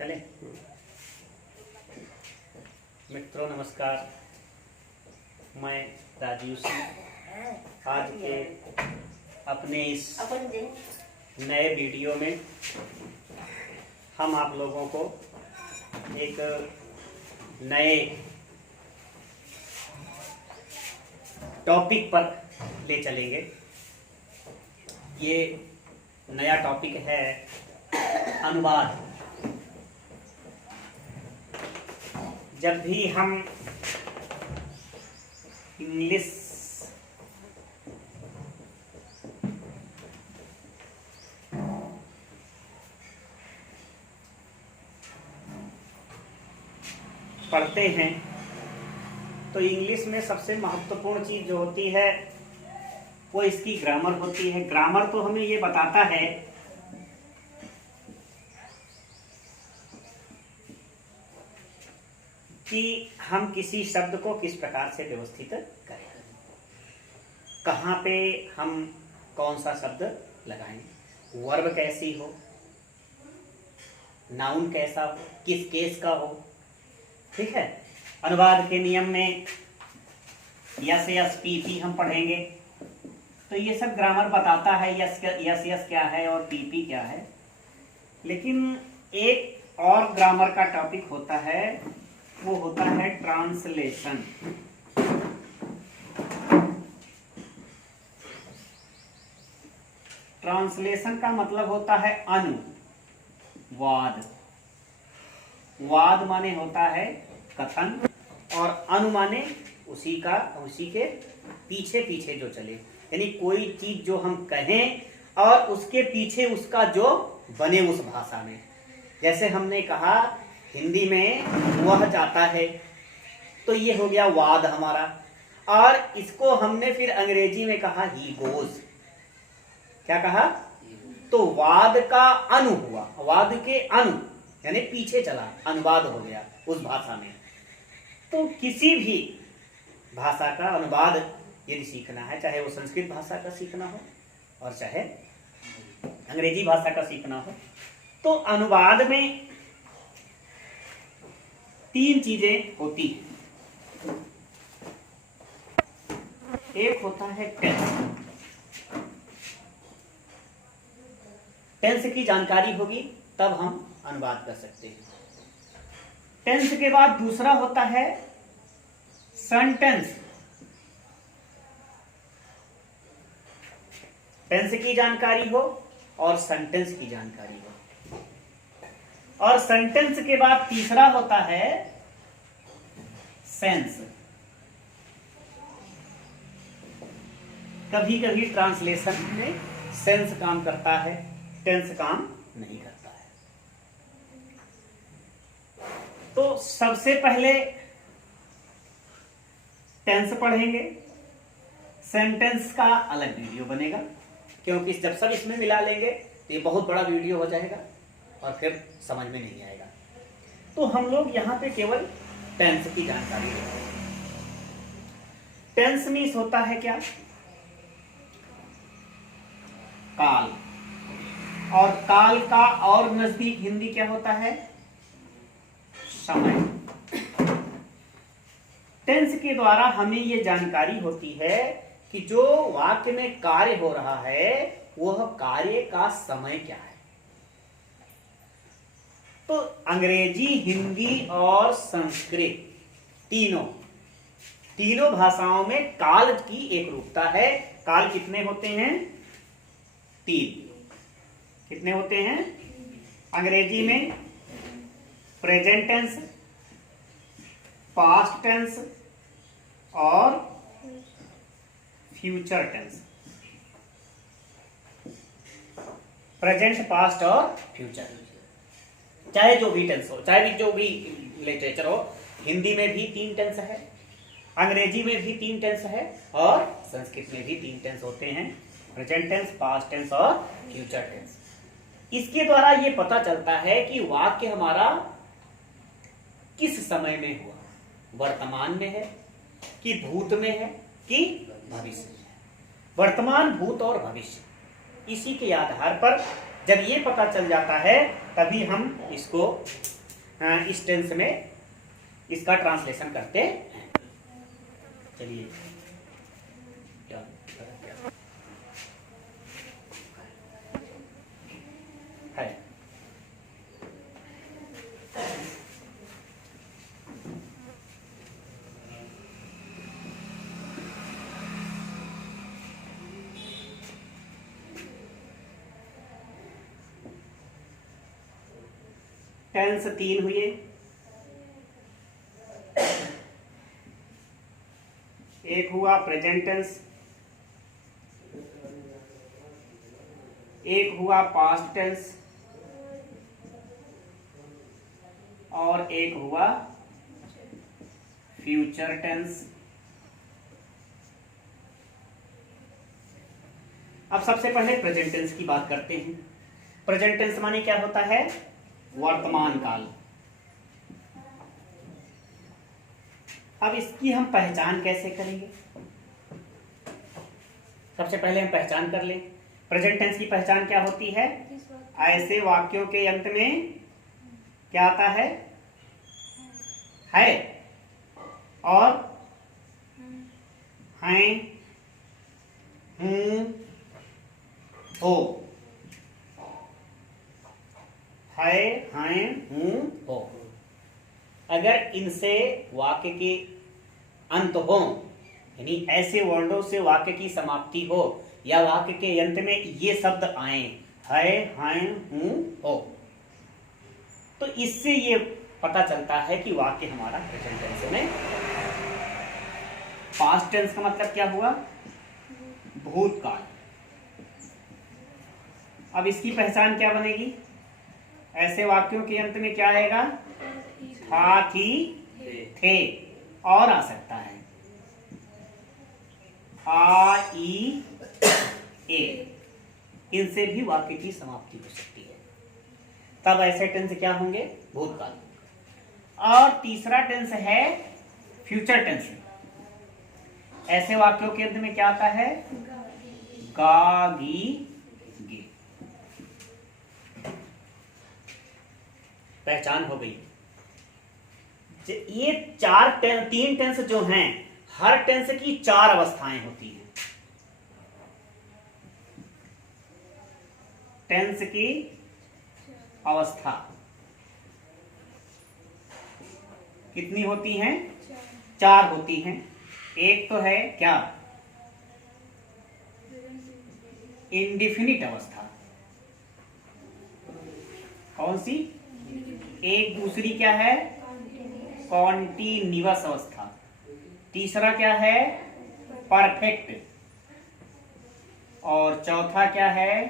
चले मित्रों नमस्कार, मैं राजीव सिंह आज के अपने इस नए वीडियो में हम आप लोगों को एक नए टॉपिक पर ले चलेंगे। ये नया टॉपिक है अनुवाद। जब भी हम इंग्लिश पढ़ते हैं तो इंग्लिश में सबसे महत्वपूर्ण चीज जो होती है वो इसकी ग्रामर होती है। ग्रामर तो हमें ये बताता है कि हम किसी शब्द को किस प्रकार से व्यवस्थित करें, कहाँ पे हम कौन सा शब्द लगाएं, वर्ब कैसी हो, नाउन कैसा हो, किस केस का हो। ठीक है। अनुवाद के नियम में यस यस पी पी हम पढ़ेंगे तो ये सब ग्रामर बताता है यस यस क्या है और पी पी क्या है। लेकिन एक और ग्रामर का टॉपिक होता है, वो होता है ट्रांसलेशन। ट्रांसलेशन का मतलब होता है अनुवाद। वाद माने होता है कथन और अनु माने उसी के पीछे पीछे जो चले, यानी कोई चीज जो हम कहें और उसके पीछे उसका जो बने उस भाषा में। जैसे हमने कहा हिंदी में वह जाता है तो ये हो गया वाद हमारा, और इसको हमने फिर अंग्रेजी में कहा ही गोज। क्या कहा? तो वाद का अनु हुआ, वाद के अनु यानी पीछे चला, अनुवाद हो गया उस भाषा में। तो किसी भी भाषा का अनुवाद यदि सीखना है, चाहे वो संस्कृत भाषा का सीखना हो और चाहे अंग्रेजी भाषा का सीखना हो, तो अनुवाद में तीन चीजें होती हैं। एक होता है टेंस। टेंस की जानकारी होगी तब हम अनुवाद कर सकते हैं। टेंस के बाद दूसरा होता है सेंटेंस। टेंस की जानकारी हो और सेंटेंस की जानकारी हो, और सेंटेंस के बाद तीसरा होता है सेंस। कभी कभी ट्रांसलेशन में सेंस काम करता है, टेंस काम नहीं करता है। तो सबसे पहले टेंस पढ़ेंगे, सेंटेंस का अलग वीडियो बनेगा, क्योंकि जब सब इसमें मिला लेंगे तो ये बहुत बड़ा वीडियो हो जाएगा और फिर समझ में नहीं आएगा। तो हम लोग यहां पे केवल टेंस की जानकारी लेंगे। टेंस मीन्स होता है क्या? काल। और काल का और नजदीक हिंदी क्या होता है? समय। टेंस के द्वारा हमें यह जानकारी होती है कि जो वाक्य में कार्य हो रहा है वह कार्य का समय क्या है। तो अंग्रेजी, हिंदी और संस्कृत तीनों भाषाओं में काल की एक रूपता है। काल कितने होते हैं? 3। कितने होते हैं? अंग्रेजी में प्रेजेंट टेंस, पास्ट टेंस और फ्यूचर टेंस। प्रेजेंट, पास्ट और फ्यूचर, चाहे जो भी टेंस हो, चाहे भी जो भी लिटरेचर हो। हिंदी में भी 3 टेंस है, अंग्रेजी में भी 3 टेंस है और संस्कृत में भी 3 टेंस होते हैं, प्रेजेंट टेंस, पास्ट टेंस और फ्यूचर टेंस। इसके द्वारा ये पता चलता है कि वाक्य हमारा किस समय में हुआ, वर्तमान में है कि भूत में है कि भविष्य में है। वर्तमान, भूत और भविष्य, इसी के आधार पर जब ये पता चल जाता है तभी हम इसको इस टेंस में इसका ट्रांसलेशन करते हैं। चलिए है टेंस 3 हुए। एक हुआ प्रेजेंट टेंस, एक हुआ पास्ट टेंस और एक हुआ फ्यूचर टेंस। अब सबसे पहले प्रेजेंट टेंस की बात करते हैं। प्रेजेंट टेंस माने क्या होता है? वर्तमान काल। अब इसकी हम पहचान कैसे करेंगे? सबसे पहले हम पहचान कर लें। प्रेजेंट टेंस की पहचान क्या होती है? ऐसे वाक्यों के अंत में क्या आता है और हैं, हूं, हो। है, हैं, हूं, हो। अगर इनसे वाक्य के अंत हो, यानी ऐसे वर्णों से वाक्य की समाप्ति हो या वाक्य के अंत में ये शब्द आए, है, हैं, हूं, हो, तो इससे ये पता चलता है कि वाक्य हमारा प्रेजेंट टेंस में। पास्ट टेंस का मतलब क्या हुआ? भूतकाल। अब इसकी पहचान क्या बनेगी? ऐसे वाक्यों के अंत में क्या आएगा? था, थी, थे और आ सकता है आ, ई, ए। इनसे भी वाक्य की समाप्ति हो सकती है। तब ऐसे टेंस क्या होंगे? भूतकाल। और तीसरा टेंस है फ्यूचर टेंस। ऐसे वाक्यों के अंत में क्या आता है? गा, गी, गे। पहचान हो गई। ये तीन टेंस जो हैं, हर टेंस की 4 अवस्थाएं होती हैं। टेंस की अवस्था कितनी होती हैं? 4 होती हैं। एक तो है क्या? इंडिफिनिट अवस्था। कौन सी? एक दूसरी क्या है? कॉन्टिन्यूअस अवस्था। तीसरा क्या है? परफेक्ट। और चौथा क्या है?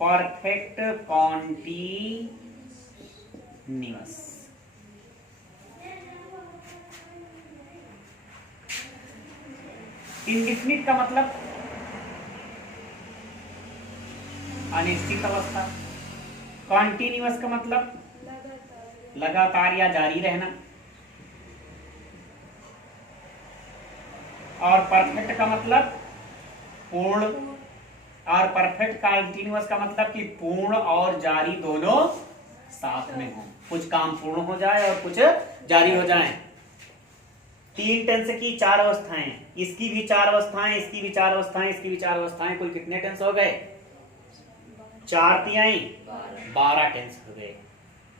Perfect continuous. इंडिफिनिट का मतलब अनिश्चित अवस्था। कॉन्टिन्यूअस का मतलब लगातार या जारी रहना। और परफेक्ट का मतलब पूर्ण। और परफेक्ट कॉन्टिन्यूअस का मतलब कि पूर्ण और जारी दोनों साथ में हो। कुछ काम पूर्ण हो जाए और कुछ जारी हो जाए। 3 टेंस की 4 अवस्थाएं, इसकी भी 4 अवस्थाएं, इसकी भी 4 अवस्थाएं, इसकी भी 4 अवस्थाएं। कुल कितने टेंस हो गए? 4 तिहाई 12 टेंस हो गए।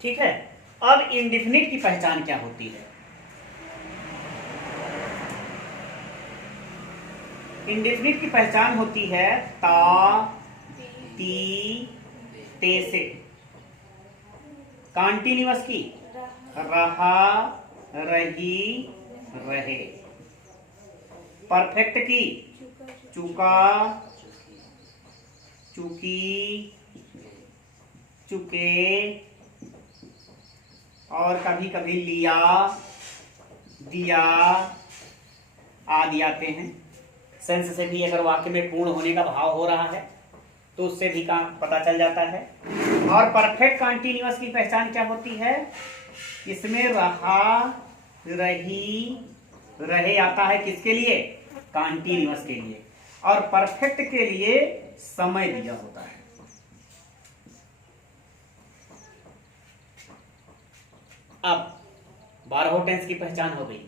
ठीक है। अब इंडिफिनिट की पहचान क्या होती है? इंडिफिनिट की पहचान होती है ता, ती, ते से। कॉन्टिन्यूअस की रहा, रही, रहे। परफेक्ट की चुका, चुकी, चुके। और कभी कभी लिया, दिया आदि आते हैं। सेंस से भी अगर वाक्य में पूर्ण होने का भाव हो रहा है तो उससे भी काम पता चल जाता है। और परफेक्ट कॉन्टिन्यूअस की पहचान क्या होती है? इसमें रहा, रही, रहे आता है। किसके लिए? कॉन्टिन्यूअस के लिए। और परफेक्ट के लिए समय दिया होता है। अब 12 टेंस की पहचान हो गई।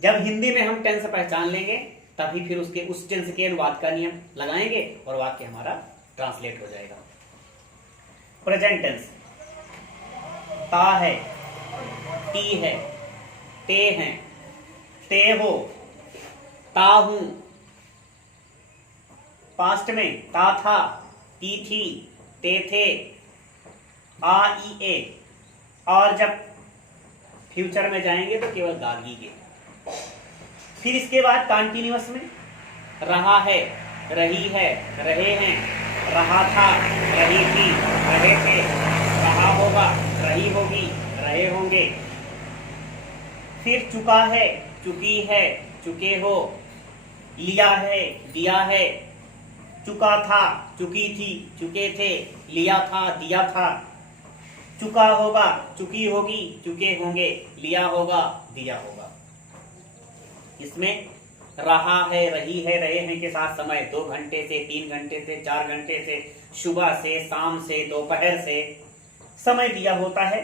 जब हिंदी में हम टेंस पहचान लेंगे तभी फिर उसके उस टेंस के अनुवाद का नियम लगाएंगे और वाक्य हमारा ट्रांसलेट हो जाएगा। प्रेजेंट टेंस, ता है, ती है, ते हैं, ते हो, ता हूं। पास्ट में ता था, ती थी, ते थे, आ ई ए। और जब फ्यूचर में जाएंगे तो केवल गागीगे। फिर इसके बाद कंटिन्यूअस में रहा है, रही है, रहे हैं, रहा था, रही थी, रहे थे, रहा होगा, रही होगी, रहे होंगे। फिर चुका है, चुकी है, चुके हो, लिया है, दिया है, चुका था, चुकी थी, चुके थे, लिया था, दिया था, चुका होगा, चुकी होगी, चुके होंगे, लिया होगा, दिया होगा। इसमें रहा है, रही है, रहे हैं के साथ समय 2 घंटे से, 3 घंटे से, 4 घंटे से, सुबह से, शाम से, दोपहर से समय दिया होता है।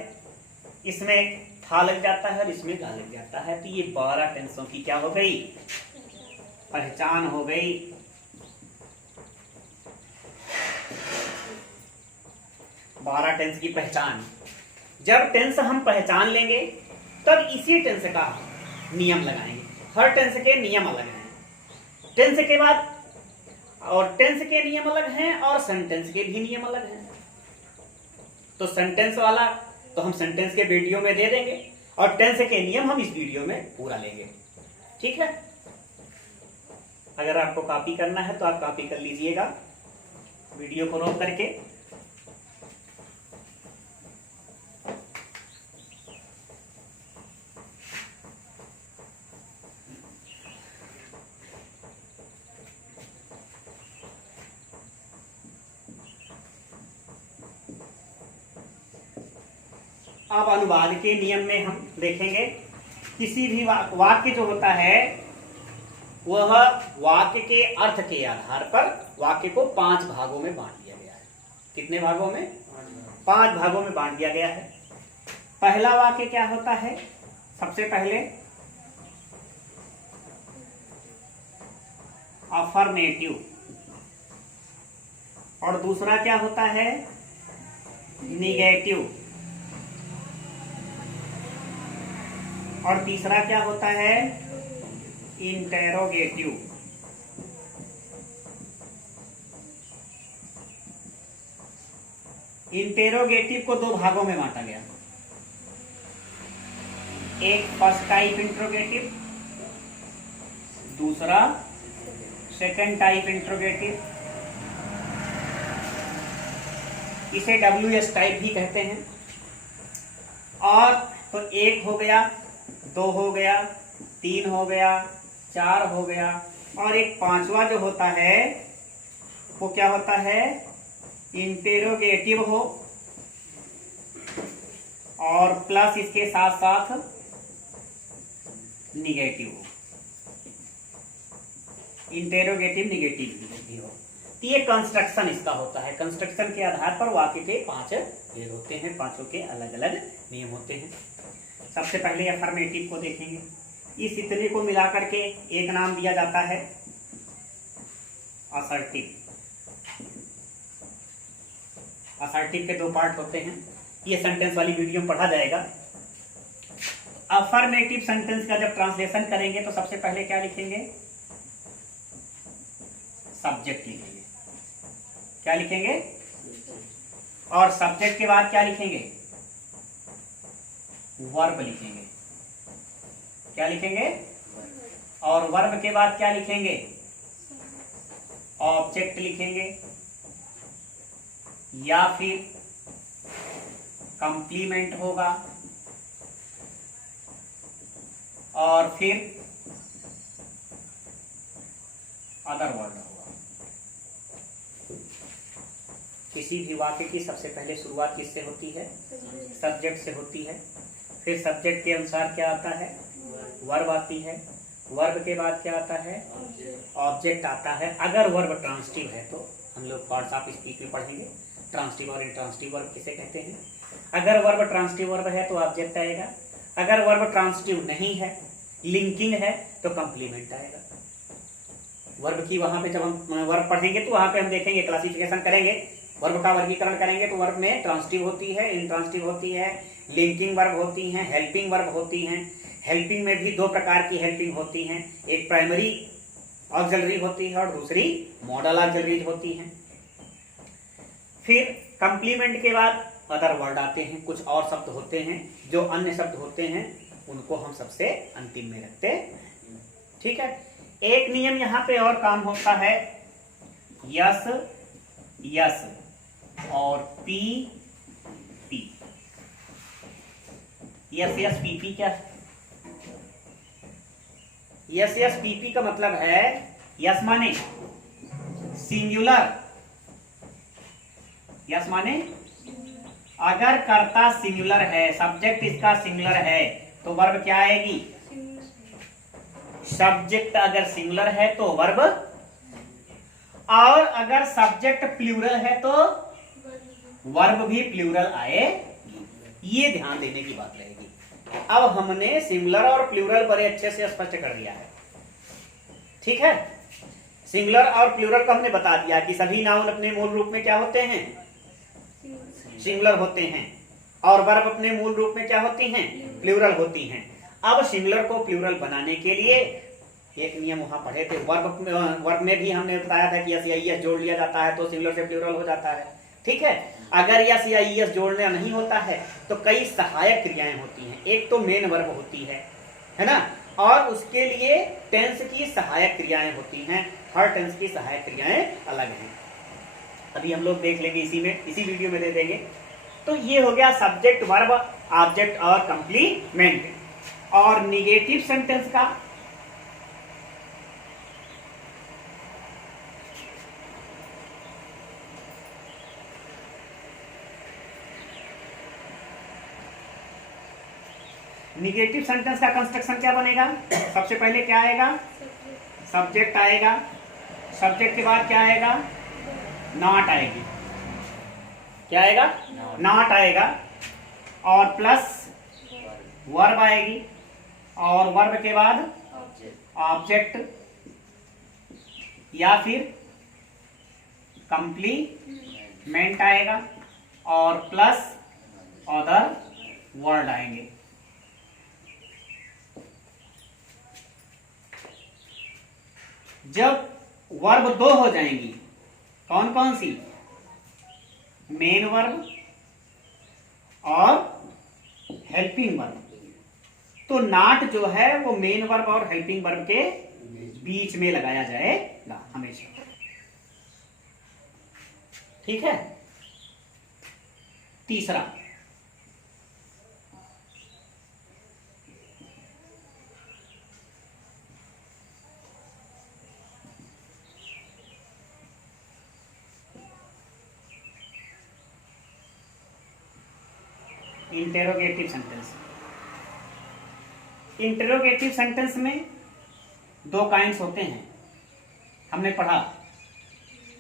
इसमें था लग जाता है और इसमें गा लग जाता है। तो ये 12 टेंसों की क्या हो गई? पहचान हो गई। बारह टेंस की पहचान। जब टेंस हम पहचान लेंगे तब इसी टेंस का नियम लगाएंगे। हर टेंस के नियम अलग हैं। टेंस के बाद और टेंस के नियम अलग हैं और सेंटेंस के भी नियम अलग हैं। तो सेंटेंस वाला तो हम सेंटेंस के वीडियो में दे देंगे और टेंस के नियम हम इस वीडियो में पूरा लेंगे। ठीक है। अगर आपको कॉपी करना है तो आप कॉपी कर लीजिएगा वीडियो को रोक करके। अब अनुवाद के नियम में हम देखेंगे किसी भी वाक्य जो होता है वह वाक्य के अर्थ के आधार पर वाक्य को 5 भागों में बांट दिया गया है। कितने भागों में? 5 भागों में बांट दिया गया है। पहला वाक्य क्या होता है? सबसे पहले अफर्मेटिव, और दूसरा क्या होता है? निगेटिव, और तीसरा क्या होता है? इंटेरोगेटिव। इंटेरोगेटिव को 2 भागों में बांटा गया। एक फर्स्ट टाइप इंट्रोगेटिव, दूसरा सेकंड टाइप इंट्रोगेटिव। इसे WS टाइप भी कहते हैं। और तो 1 हो गया, 2 हो गया, 3 हो गया, 4 हो गया, और एक 5वां जो होता है वो क्या होता है? इंटेरोगेटिव हो और प्लस इसके साथ साथ निगेटिव हो। इंटेरोगेटिव निगेटिव भी हो। तो ये कंस्ट्रक्शन इसका होता है। कंस्ट्रक्शन के आधार पर वाक्य के 5 भेद होते हैं। 5 के अलग अलग नियम होते हैं। सबसे पहले अफर्मेटिव को देखेंगे। इस इतने को मिलाकर के एक नाम दिया जाता है असर्टिव। असर्टिव के 2 पार्ट होते हैं। ये सेंटेंस वाली वीडियो में पढ़ा जाएगा। अफर्मेटिव सेंटेंस का जब ट्रांसलेशन करेंगे तो सबसे पहले क्या लिखेंगे? सब्जेक्ट लिखेंगे। क्या लिखेंगे? और सब्जेक्ट के बाद क्या लिखेंगे? वर्ब लिखेंगे। क्या लिखेंगे? और वर्ब के बाद क्या लिखेंगे? ऑब्जेक्ट लिखेंगे या फिर कंप्लीमेंट होगा और फिर अदर वर्ड होगा। किसी भी वाक्य की सबसे पहले शुरुआत किससे होती है? सब्जेक्ट से होती है। फिर सब्जेक्ट के अनुसार क्या आता है? वर्ब आती है। वर्ब के बाद क्या आता है? ऑब्जेक्ट आता है। अगर वर्ब ट्रांसिटिव है तो हम लोग पार्ट्स ऑफ स्पीच में पढ़ेंगे ट्रांसिटिव और इंट्रांसिटिव वर्ब किसे कहते हैं। अगर वर्ब ट्रांसिटिव वर्ब है तो ऑब्जेक्ट आएगा, अगर वर्ब ट्रांसिटिव नहीं है, लिंकिंग है, तो कंप्लीमेंट आएगा। वर्ब की वहां पे जब हम वर्ब पढ़ेंगे तो वहां पे हम देखेंगे, क्लासिफिकेशन करेंगे, वर्ब का वर्गीकरण करेंगे तो वर्ब में ट्रांसिटिव होती है, इंट्रांसिटिव होती है, लिंकिंग वर्ब होती हैं, हेल्पिंग वर्ब होती हैं। हेल्पिंग में भी दो प्रकार की हेल्पिंग होती हैं, एक प्राइमरी ऑक्सिलरी होती है और दूसरी मॉडल ऑक्सिलरीज होती हैं। फिर कंप्लीमेंट के बाद अदर वर्ड आते हैं, कुछ और शब्द होते हैं, जो अन्य शब्द होते हैं उनको हम सबसे अंतिम में रखते हैं। ठीक है, एक नियम यहां पे और काम होता है, यस यस और P P. Yes yes P P क्या है? यस यस पी पी का मतलब है, यस माने सिंगुलर, यस माने अगर कर्ता सिंगुलर है, सब्जेक्ट इसका सिंगुलर है तो वर्ब क्या आएगी? सब्जेक्ट अगर सिंगुलर है तो वर्ब, और अगर सब्जेक्ट प्लूरल है तो वर्ब भी प्लूरल आएगी। ये ध्यान देने की बात रहेगी। अब हमने सिंगुलर और प्लूरल बड़े अच्छे से स्पष्ट कर दिया है। ठीक है, सिंगुलर और प्लूरल को हमने बता दिया कि सभी नाउन अपने मूल रूप में क्या होते हैं? सिंगुलर होते हैं, और वर्ब अपने मूल रूप में क्या होती हैं? प्लूरल होती हैं। अब सिंगुलर को प्लूरल बनाने के लिए एक नियम वहां पढ़े थे, वर्ब में भी हमने बताया था कि यस या ईएस जोड़ लिया जाता है तो सिंगुलर से प्लूरल हो जाता है। ठीक है, अगर यस या ईएस जोड़ना नहीं होता है तो कई सहायक क्रियाएं होती हैं। एक तो मेन वर्ब होती है ना, और उसके लिए टेंस की सहायक क्रियाएं होती हैं। हर टेंस की सहायक क्रियाएं अलग हैं, अभी हम लोग देख लेंगे, इसी वीडियो में दे देंगे। तो ये हो गया सब्जेक्ट, वर्ब, ऑब्जेक्ट और कंप्लीमेंट। और निगेटिव सेंटेंस का निगेटिव सेंटेंस का कंस्ट्रक्शन क्या बनेगा? सबसे पहले क्या आएगा? सब्जेक्ट आएगा, सब्जेक्ट के बाद क्या आएगा? नॉट आएगी। क्या आएगा? नॉट आएगा, और प्लस वर्ब आएगी, और वर्ब के बाद ऑब्जेक्ट या फिर कंप्लीमेंट आएगा, और प्लस अदर वर्ड आएंगे। जब वर्ब दो हो जाएंगी, कौन कौन सी? मेन वर्ब और हेल्पिंग वर्ब, तो नॉट जो है वो मेन वर्ब और हेल्पिंग वर्ब के बीच में लगाया जाएगा हमेशा। ठीक है, तीसरा इंटेरोगेटिव सेंटेंस। इंटेरोगेटिव सेंटेंस में दो काइंड्स होते हैं, हमने पढ़ा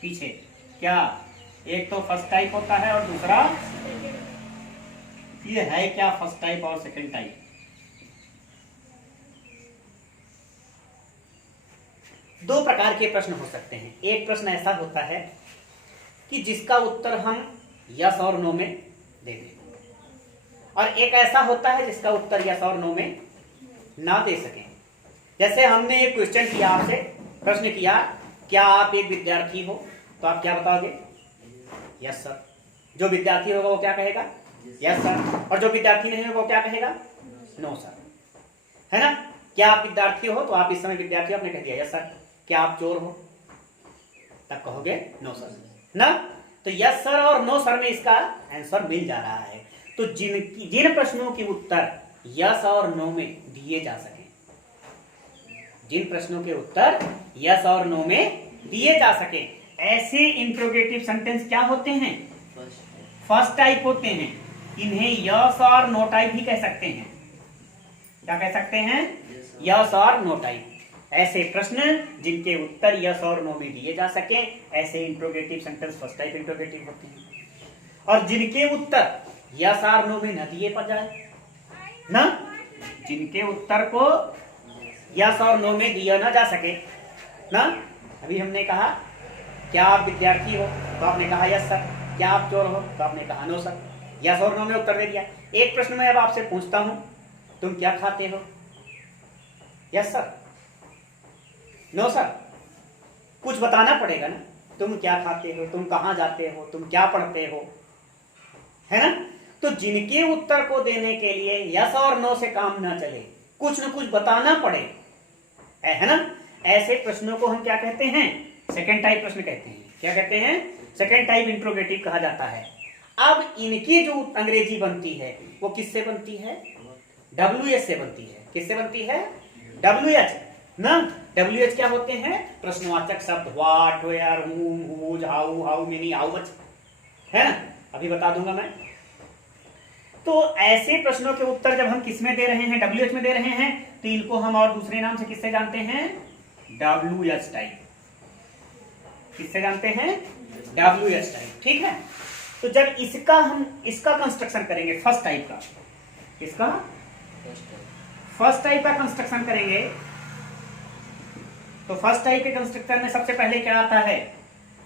पीछे। क्या? एक तो फर्स्ट टाइप होता है और दूसरा, ये है क्या फर्स्ट टाइप और सेकंड टाइप? दो प्रकार के प्रश्न हो सकते हैं। एक प्रश्न ऐसा होता है कि जिसका उत्तर हम यस और नो में दे दें, और एक ऐसा होता है जिसका उत्तर यस और नो में ना दे सकें। जैसे हमने एक क्वेश्चन किया, आपसे प्रश्न किया, क्या आप एक विद्यार्थी हो? तो आप क्या बताओगे? Yes sir. जो विद्यार्थी होगा वो क्या कहेगा? Yes sir. और जो विद्यार्थी नहीं होगा वो क्या कहेगा? नो सर, है ना। क्या आप विद्यार्थी हो? तो आप इस समय विद्यार्थी, आपने कह दिया यस सर। क्या आप चोर हो? तब कहोगे नो सर, ना। तो यस सर और नो सर में इसका आंसर मिल जा रहा है। तो जिन प्रश्नों के उत्तर यस और नो में दिए जा सके, जिन प्रश्नों के उत्तर यस और नो में दिए जा सके, ऐसे इंट्रोगेटिव सेंटेंस क्या होते हैं? फर्स्ट टाइप होते हैं। इन्हें यस और नो टाइप भी कह सकते हैं। क्या कह सकते हैं? यस और नो टाइप। ऐसे प्रश्न जिनके उत्तर यस और नो में दिए जा सके, ऐसे interrogative sentence first type interrogative होते हैं। और जिनके उत्तर यस और नो में न दिए पर जाए ना, जिनके उत्तर को यस और नो में दिया ना जा सके ना। अभी हमने कहा क्या आप विद्यार्थी हो, तो आपने कहा यस सर। क्या आप चोर हो, तो आपने कहा नो सर। यस और नो में उत्तर दे दिया। एक प्रश्न मैं अब आपसे पूछता हूं, तुम क्या खाते हो? Yes sir, no sir. कुछ बताना पड़ेगा ना, तुम क्या खाते हो, तुम कहां जाते हो, तुम क्या पढ़ते हो, है ना। तो जिनके उत्तर को देने के लिए यस और नो से काम ना चले, कुछ न कुछ बताना पड़े, है ना, ऐसे प्रश्नों को हम क्या कहते हैं? सेकेंड टाइप प्रश्न कहते हैं। क्या कहते हैं? सेकेंड टाइप इंट्रोगेटिव कहा जाता है। अब इनकी जो अंग्रेजी बनती है वो किससे बनती है? WH से बनती है। किससे बनती है? WH ना। WH क्या होते हैं? प्रश्नवाचक शब्द, what, where, whom, whose, how, how many, how much, है ना। अभी बता दूंगा मैं। तो ऐसे प्रश्नों के उत्तर जब हम किस में दे रहे हैं? WH में दे रहे हैं, तो इनको हम और दूसरे नाम से किससे जानते हैं? WH type. किससे जानते हैं? WH type. ठीक है। तो जब इसका कंस्ट्रक्शन करेंगे, फर्स्ट टाइप का, इसका फर्स्ट टाइप का कंस्ट्रक्शन करेंगे, तो फर्स्ट टाइप के कंस्ट्रक्शन में सबसे पहले क्या आता है?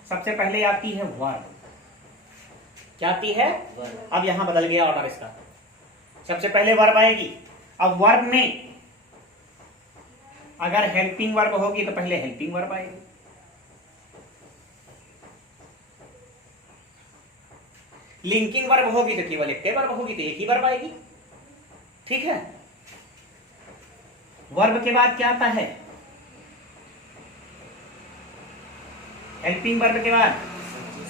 सबसे पहले आती है वर्ब। क्या आती है? अब यहां बदल गया ऑर्डर इसका। सबसे पहले वर्ब आएगी। अब वर्ब में अगर हेल्पिंग वर्ब होगी तो पहले हेल्पिंग वर्ब आएगी। लिंकिंग वर्ब होगी तो केवल एक वर्ब होगी, तो एक ही वर्ब आएगी। ठीक है। वर्ब के बाद क्या आता है? हेल्पिंग वर्ब के बाद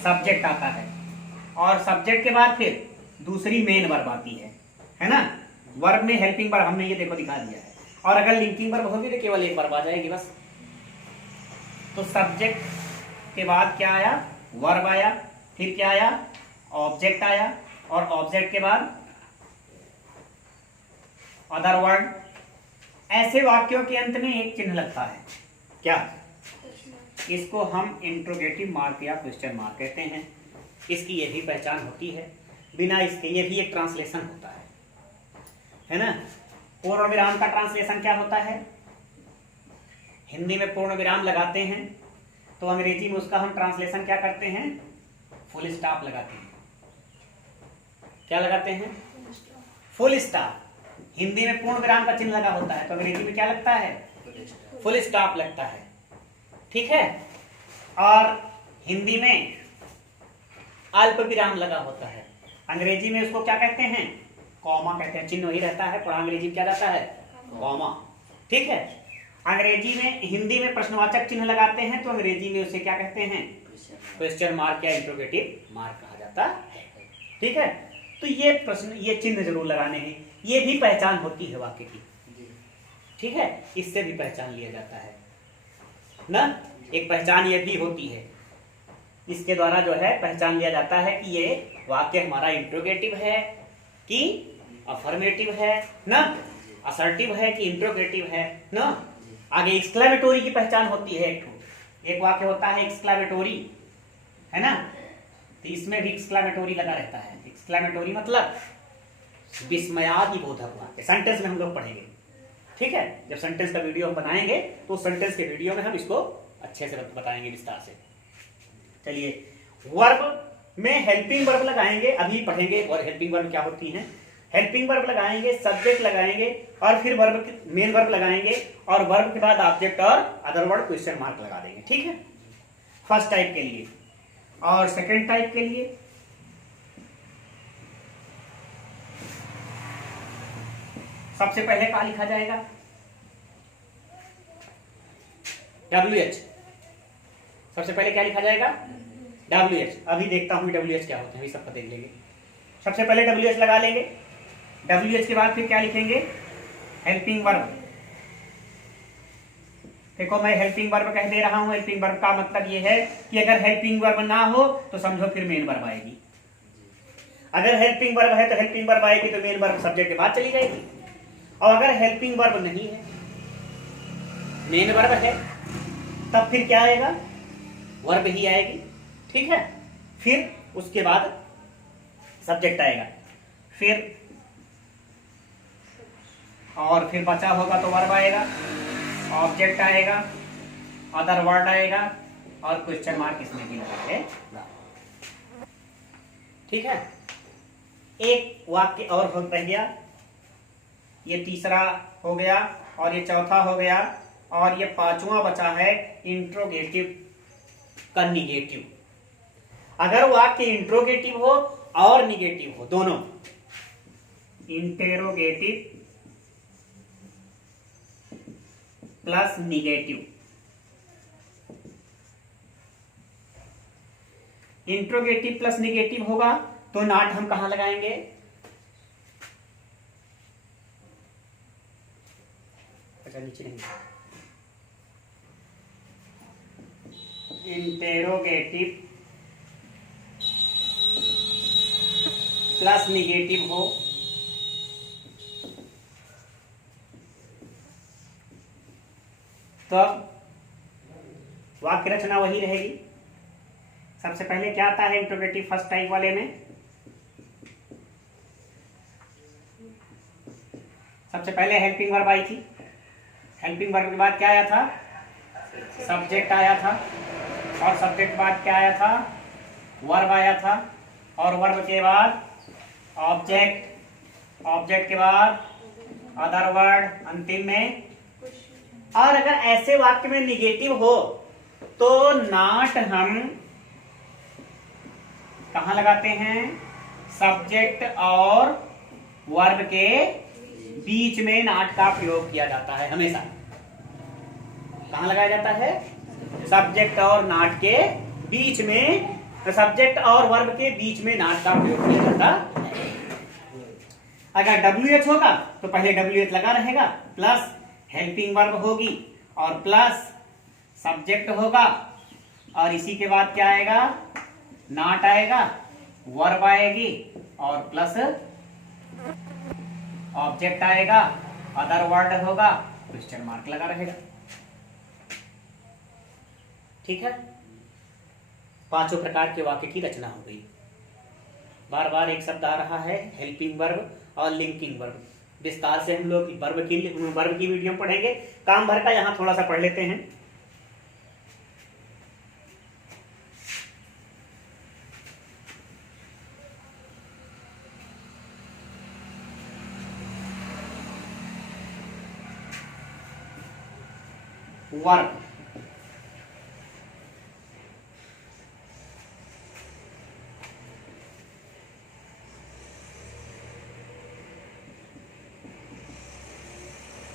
सब्जेक्ट आता है, और सब्जेक्ट के बाद फिर दूसरी मेन वर्ब आती है ना। वर्ब में हेल्पिंग वर्ब हमने ये देखो दिखा दिया है, और अगर लिंकिंग वर्ब होगी तो केवल एक वर्ब आ जाएगी बस। तो सब्जेक्ट के बाद क्या आया? वर्ब आया। फिर क्या आया? ऑब्जेक्ट आया, और ऑब्जेक्ट के बाद अदर वर्ड। ऐसे वाक्यों के अंत में एक चिन्ह लगता है, क्या? इसको हम इंट्रोगेटिव मार्क या क्वेश्चन मार्क कहते हैं। इसकी ये भी पहचान होती है, बिना इसके ये भी एक ट्रांसलेशन होता है ना। पूर्ण विराम का ट्रांसलेशन क्या होता है? हिंदी में पूर्ण विराम लगाते हैं, तो अंग्रेजी में उसका हम ट्रांसलेशन क्या करते हैं? फुल स्टॉप लगाते हैं। क्या लगाते हैं? Full stop. हिंदी में पूर्ण विराम का चिन्ह लगा होता है, तो अंग्रेजी में क्या लगता है? फुल स्टॉप लगता है। ठीक है। और हिंदी में अल्प विराम लगा होता है, अंग्रेजी में उसको क्या कहते हैं? कॉमा कहते हैं। चिन्ह वही रहता है, पर अंग्रेजी में क्या रहता है? कॉमा। ठीक है। अंग्रेजी में, हिंदी में प्रश्नवाचक चिन्ह लगाते हैं, तो अंग्रेजी में उसे क्या कहते हैं? क्वेश्चन मार्क या इंट्रोगेटिव मार्क कहा जाता है। ठीक है। तो ये प्रश्न, ये चिन्ह जरूर लगाने हैं। ये भी पहचान होती है वाक्य की। ठीक है। इससे भी पहचान लिया जाता है ना। एक पहचान ये भी होती है, इसके द्वारा जो है पहचान लिया जाता है कि ये वाक्य हमारा इंट्रोगेटिव है कि अफर्मेटिव है ना, असर्टिव है कि इंट्रोगेटिव है ना। आगे एक्सक्लेमेटोरी की पहचान होती है। एक वाक्य होता है एक्सक्लेमेटोरी, है ना, तो इसमें भी एक्सक्लेमेटोरी लगा रहता है। एक्सक्लेमेटोरी मतलब विस्मयादि बोधक वाक्य। सेंटेंस में हम लोग पढ़ेंगे। ठीक है। जब सेंटेंस का वीडियो हम बनाएंगे तो सेंटेंस के वीडियो में हम इसको अच्छे से बताएंगे विस्तार से। चलिए, वर्ब में हेल्पिंग वर्ब लगाएंगे, अभी पढ़ेंगे। और हेल्पिंग वर्ब क्या होती हैं? हेल्पिंग वर्ब लगाएंगे, सब्जेक्ट लगाएंगे, और फिर वर्ब, मेन वर्ब लगाएंगे, और वर्ब के बाद ऑब्जेक्ट और अदर वर्ड क्वेश्चन मार्क लगा देंगे। ठीक है। फर्स्ट टाइप के लिए। और सेकेंड टाइप के लिए सबसे पहले क्या लिखा जाएगा? WH। सबसे पहले क्या लिखा जाएगा? WH। अभी देखता हूं WH क्या होते हैं, अभी सबको देख लेंगे। सबसे पहले WH लगा लेंगे। WH के बाद फिर क्या लिखेंगे? Helping verb. देखो, मैं हेल्पिंग वर्ब कह दे रहा हूं। हेल्पिंग वर्ब का मतलब यह है कि अगर हेल्पिंग वर्ब ना हो तो समझो फिर मेन वर्ब आएगी। अगर हेल्पिंग वर्ब है तो हेल्पिंग वर्ब आएगी, तो मेन वर्ब सब्जेक्ट के बाद चली जाएगी। और अगर हेल्पिंग वर्ब नहीं है, मेन वर्ब है, तब फिर क्या आएगा? वर्ब ही आएगी। ठीक है। फिर उसके बाद सब्जेक्ट आएगा। फिर बचा होगा तो वर्ब आएगा, ऑब्जेक्ट आएगा, अदर वर्ड आएगा और क्वेश्चन मार्क इसमें भी लगाएगा। ठीक है, एक वाक्य और रह गया, ये तीसरा हो गया और ये चौथा हो गया और ये पांचवा बचा है इंट्रोगेटिव का निगेटिव। अगर वाक्य इंट्रोगेटिव हो और निगेटिव हो, दोनों, interrogative plus negative, interrogative plus negative होगा तो नॉट हम कहां लगाएंगे? अच्छा नीचे नहीं, इंटेरोगेटिव प्लस निगेटिव हो तो वाक्य रचना वही रहेगी। सबसे पहले क्या आता है इंट्रोगेटिव फर्स्ट टाइप वाले में? सबसे पहले हेल्पिंग वर्ब आई थी, हेल्पिंग वर्ब के बाद क्या आया था? सब्जेक्ट आया था, और सब्जेक्ट बाद क्या आया था? वर्ब आया था, और वर्ब के बाद ऑब्जेक्ट, ऑब्जेक्ट के बाद अदर वर्ड, अंतिम में। और अगर ऐसे वाक्य में निगेटिव हो तो नॉट हम कहां लगाते हैं? सब्जेक्ट और वर्ब के बीच में नॉट का प्रयोग किया जाता है हमेशा। कहां लगाया जाता है? सब्जेक्ट और नॉट के बीच में, सब्जेक्ट और वर्ब के बीच में नॉट का प्रयोग किया जाता है। अगर WH होगा तो पहले WH लगा रहेगा, प्लस हेल्पिंग वर्ब होगी और प्लस सब्जेक्ट होगा, और इसी के बाद क्या आएगा? नॉट आएगा, वर्ब आएगी और प्लस ऑब्जेक्ट आएगा, अदर वर्ड होगा, क्वेश्चन मार्क लगा रहेगा। ठीक है, पांचों प्रकार के वाक्य की रचना हो गई। बार बार एक शब्द आ रहा है हेल्पिंग वर्ब और लिंकिंग वर्ब। विस्तार से हम लोग वर्ब की वीडियो पढ़ेंगे, काम भर का यहां थोड़ा सा पढ़ लेते हैं। Verb,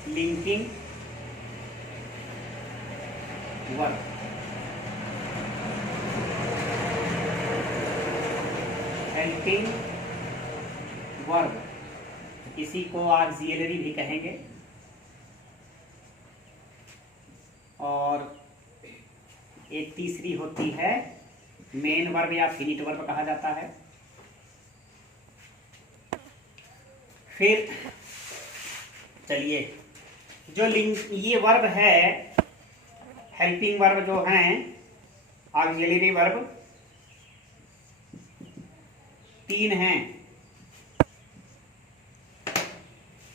linking verb, helping verb, इसी को ऑक्सिलरी भी कहेंगे, और एक तीसरी होती है मेन वर्ब या फिनिट वर्ब कहा जाता है। फिर चलिए, जो ये वर्ब है, हेल्पिंग वर्ब जो हैं, ऑक्सिलरी वर्ब, तीन हैं।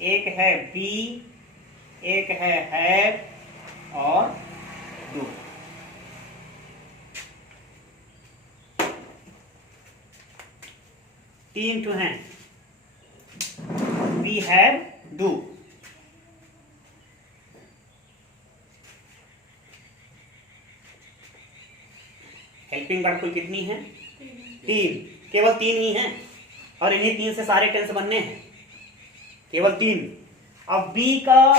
एक है बी, एक है हैव और डू। तीन तो हैं, be have, do. Helping verb कुल कितनी है? तीन, केवल तीन ही हैं, और इन्हीं तीन से सारे टेंस बनने हैं, केवल तीन। अब बी का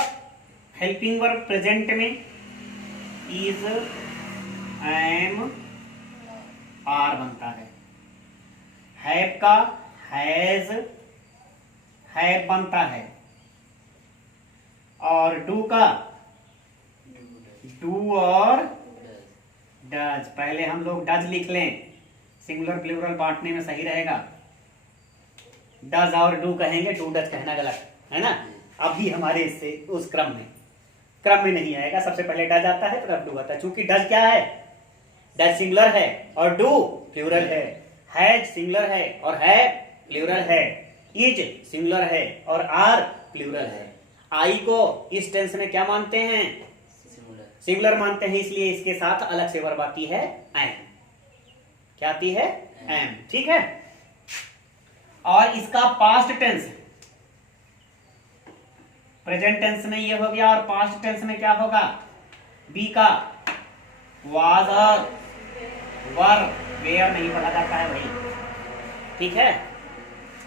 हेल्पिंग वर्ब प्रेजेंट में इज, एम, आर बनता है। हैव का हैज, हैव बनता है, और डू का डू और डज। पहले हम लोग डज लिख लें, सिंगुलर प्लूरल बांटने में सही रहेगा। डज और डू कहेंगे, डू डज कहना गलत है ना। अभी हमारे इससे उस क्रम में नहीं आएगा। सबसे पहले डज आता है फिर डू आता है, क्योंकि डज क्या है? डज सिंगुलर है और डू प्लूरल है। हैज सिंगुलर है और है प्लूरल है, इज सिंगुलर है और आर प्लूरल है। आई को इस टेंस में क्या मानते हैं? सिंगुलर मानते हैं, इसलिए इसके साथ अलग से वर्ब आती है एम। क्या आती है? एम। ठीक है। और इसका पास्ट टेंस प्रेजेंट टेंस में ये हो गया, और पास्ट टेंस में क्या होगा? बी का वाज और वर। वेयर नहीं पढ़ा जाता है भाई, ठीक है।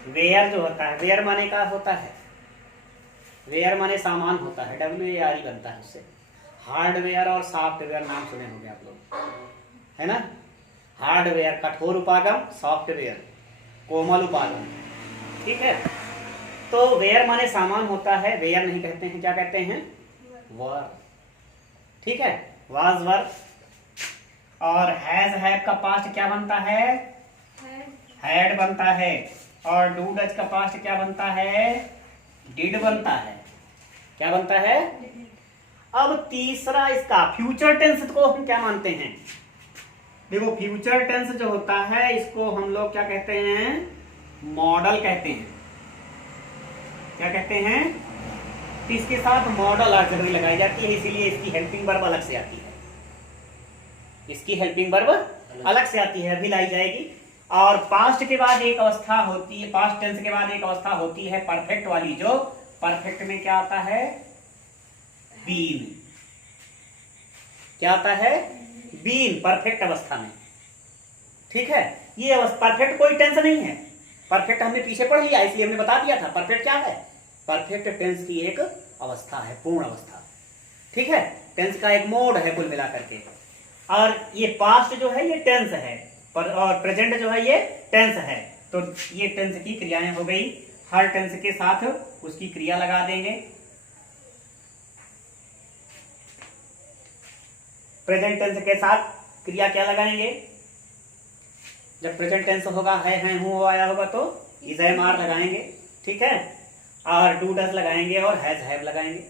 वेयर जो होता है, वेयर माने का होता है, वेयर माने सामान होता है, WAR बनता है उससे। हार्डवेयर और सॉफ्टवेयर नाम सुने होंगे आप लोग, है ना। हार्डवेयर कठोर उपागम, सॉफ्टवेयर कोमल उपागम, ठीक है। तो वेयर माने सामान होता है, वेयर नहीं कहते हैं, क्या कहते हैं? वर। ठीक है, वाज वर। और हैज हैव का पास्ट क्या बनता है? हैड बनता है। और डू डज का पास्ट क्या बनता है? डिड बनता है। क्या बनता है? अब तीसरा इसका फ्यूचर टेंस को हम क्या मानते हैं? देखो फ्यूचर टेंस जो होता है इसको हम लोग क्या कहते हैं? मॉडल कहते हैं। क्या कहते हैं? इसके साथ मॉडल ऑक्सिलरी लगाई जाती है, इसीलिए इसकी हेल्पिंग वर्ब अलग से आती है। इसकी हेल्पिंग वर्ब अलग से आती है, अभी लाई जाएगी। और पास्ट के बाद एक अवस्था होती है, पास्ट टेंस के बाद एक अवस्था होती है परफेक्ट वाली, जो परफेक्ट में क्या आता है? बीन। क्या आता है? बीन, परफेक्ट अवस्था में। ठीक है, ये अवस्था परफेक्ट कोई टेंस नहीं है। परफेक्ट हमने पीछे पढ़ लिया, इसलिए हमने बता दिया था परफेक्ट क्या है। परफेक्ट टेंस की एक अवस्था है, पूर्ण अवस्था। ठीक है, टेंस का एक मोड है कुल मिलाकर के। और ये पास्ट जो है ये टेंस है, और प्रेजेंट जो है ये टेंस है। तो ये टेंस की क्रियाएं हो गई। हर टेंस के साथ उसकी क्रिया लगा देंगे। प्रेजेंट टेंस के साथ क्रिया क्या लगाएंगे? जब प्रेजेंट टेंस होगा है, हूं, आया होगा तो इज एम आर लगाएंगे। ठीक है, और डू डज लगाएंगे और हैज हैव लगाएंगे।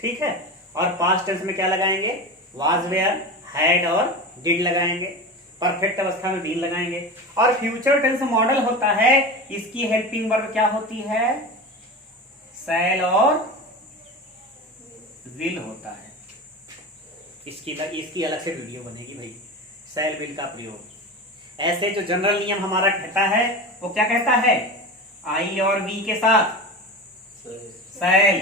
ठीक है, और पास्ट टेंस में क्या लगाएंगे? वाज वेयर, हैड और डिड लगाएंगे। परफेक्ट अवस्था में बीन लगाएंगे। और फ्यूचर टेंस मॉडल होता है, इसकी हेल्पिंग वर्ब क्या होती है? शैल और विल होता है। इसकी अलग से वीडियो बनेगी भाई, शैल विल का प्रयोग। ऐसे जो जनरल नियम हमारा कहता है वो क्या कहता है? आई और वी के साथ शैल,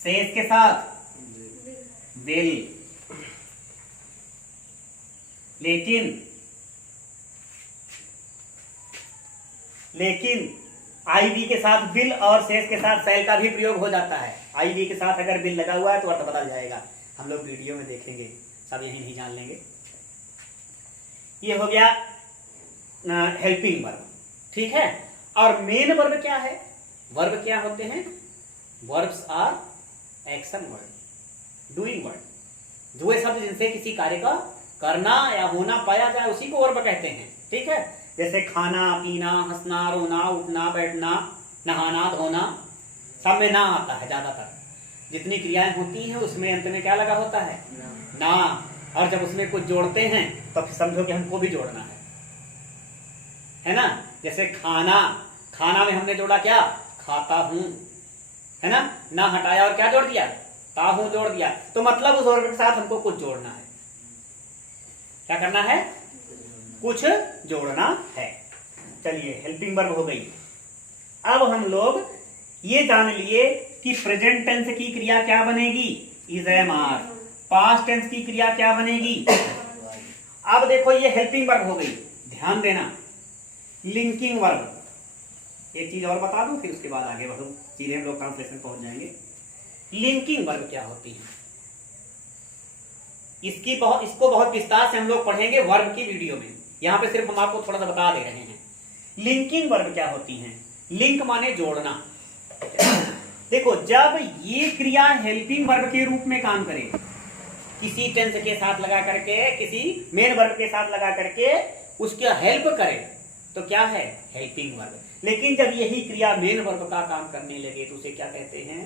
सेज के साथ विल। लेकिन आई बी के साथ विल और सेज के साथ शैल का भी प्रयोग हो जाता है। आई बी के साथ अगर विल लगा हुआ है तो अर्थ बदल जाएगा, हम लोग वीडियो में देखेंगे, सब यही नहीं जान लेंगे। ये हो गया हेल्पिंग वर्ब। ठीक है, और मेन वर्ब क्या है? वर्ब क्या होते हैं? Verbs are action word, doing word. जो शब्द जिनसे किसी कार्य का करना या होना पाया जाए उसी को वर्ब कहते हैं। ठीक है, जैसे खाना, पीना, हंसना, रोना, उठना, बैठना, नहाना, धोना, सब में ना आता है। ज्यादातर जितनी क्रियाएं होती हैं उसमें अंत में क्या लगा होता है? ना। और जब उसमें कुछ जोड़ते हैं तो समझो कि हमको भी जोड़ना है ना। जैसे खाना, खाना में हमने जोड़ा क्या? खाता हूं, है ना। ना हटाया और क्या जोड़ दिया? ताहू जोड़ दिया। तो मतलब उस वर्ब के साथ हमको कुछ जोड़ना है। क्या करना है? कुछ जोड़ना है। चलिए, हेल्पिंग वर्ब हो गई। अब हम लोग ये जान लिए कि प्रेजेंट टेंस की क्रिया क्या बनेगी? Is am are. Past tense की क्रिया क्या बनेगी? अब देखो ये हेल्पिंग वर्ब हो गई। ध्यान देना, लिंकिंग वर्ब। एक चीज और बता दूं, फिर उसके बाद आगे बढ़ूं, सीधे हम लोग ट्रांसलेशन पहुंच जाएंगे। लिंकिंग वर्ब क्या होती है? इसको बहुत विस्तार से हम लोग पढ़ेंगे वर्ब की वीडियो में। यहां पे सिर्फ हम आपको थोड़ा सा बता दे रहे हैं। लिंकिंग वर्ब क्या होती हैं? लिंक माने जोड़ना। देखो, जब ये क्रिया हेल्पिंग वर्ब के रूप में काम करे, किसी टेंस के साथ लगा करके, किसी मेन वर्ब के साथ लगा करके उसका हेल्प करे, तो क्या है? Helping verb. लेकिन जब यही क्रिया मेन वर्ब का काम करने लगे तो उसे क्या कहते हैं?